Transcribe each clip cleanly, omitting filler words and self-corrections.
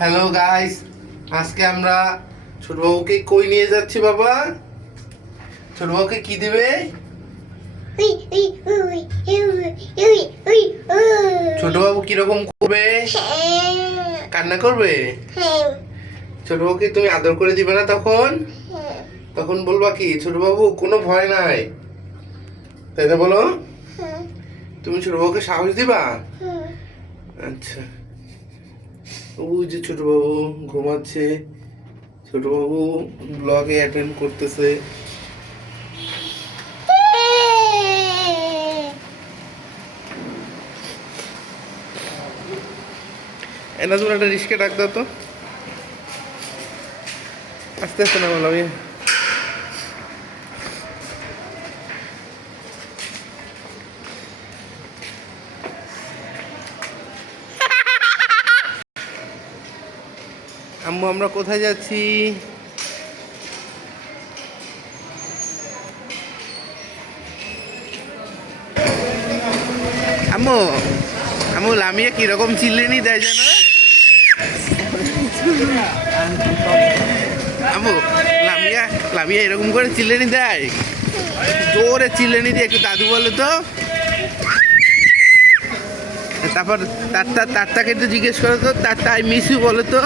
Hello guys, আজকে আমরা ছোট বাবুকে কই নিয়ে যাচ্ছি বাবা? ছোট বাবুকে কি দিবে? ছোট বাবু কিরকম করবে? কান্না করবে? ছোট বাবুকে তুমি আদর করে দিবে না তখন? তখন বলবা কি, ছোট বাবু কোনো ভয় নাই, তাই না বলো? তুমি ছোট বাবুকে সাহস দিবা? আচ্ছা, ওই যে ছোট বাবু ঘুমাচ্ছে, ছোট বাবু ব্লগে অ্যাটেন্ড করতেছে। এনা তুমি একটা রিস্কে ডাক দাও তো, আস্তে আস্তে না বললাম। আম্মু আমরা কোথায় যাচ্ছি? আম্মু আম্মু লামিয়া কিরকম চিল্লেনি দেয় জানো? আম্মু লামিয়া লামিয়া এরকম করে চিল্লেনি দেয়, জোরে চিল্লেনি দিয়ে একটু দাদু বলো তো। তারপর তারটাকে একটু জিজ্ঞেস করো তো, তারটা আই মিস ইউ বলো তো।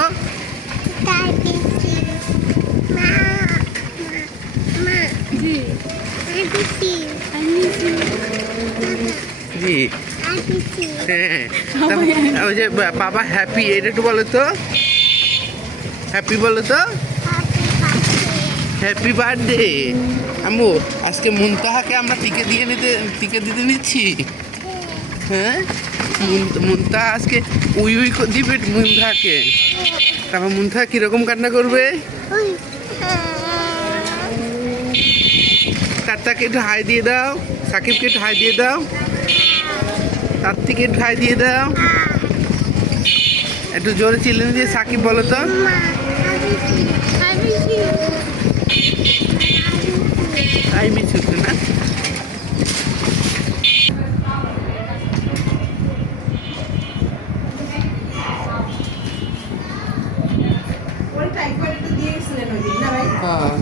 জি হ্যাঁ, ওই যে বাবা হ্যাপি, এটা একটু বলো তো, হ্যাপি বলো তো, হ্যাপি বার্থডে। আম্মু আজকে মুনতাহাকে আমরা টিকে দিতে নিচ্ছি। হ্যাঁ, মুনতাহা আজকে উই উই দিবে মুনতাহাকে। তারপর মুনতাহা কিরকম কান্না করবে? তারটাকে একটু হাই দিয়ে দাও, সাকিবকে একটু হাই দিয়ে দাও, তার থেকে একটু হাই দিয়ে দাও, একটু জোরে চিল্লেন দিয়ে সাকিব বলো তো। আই মিস ইউ না? হ্যাঁ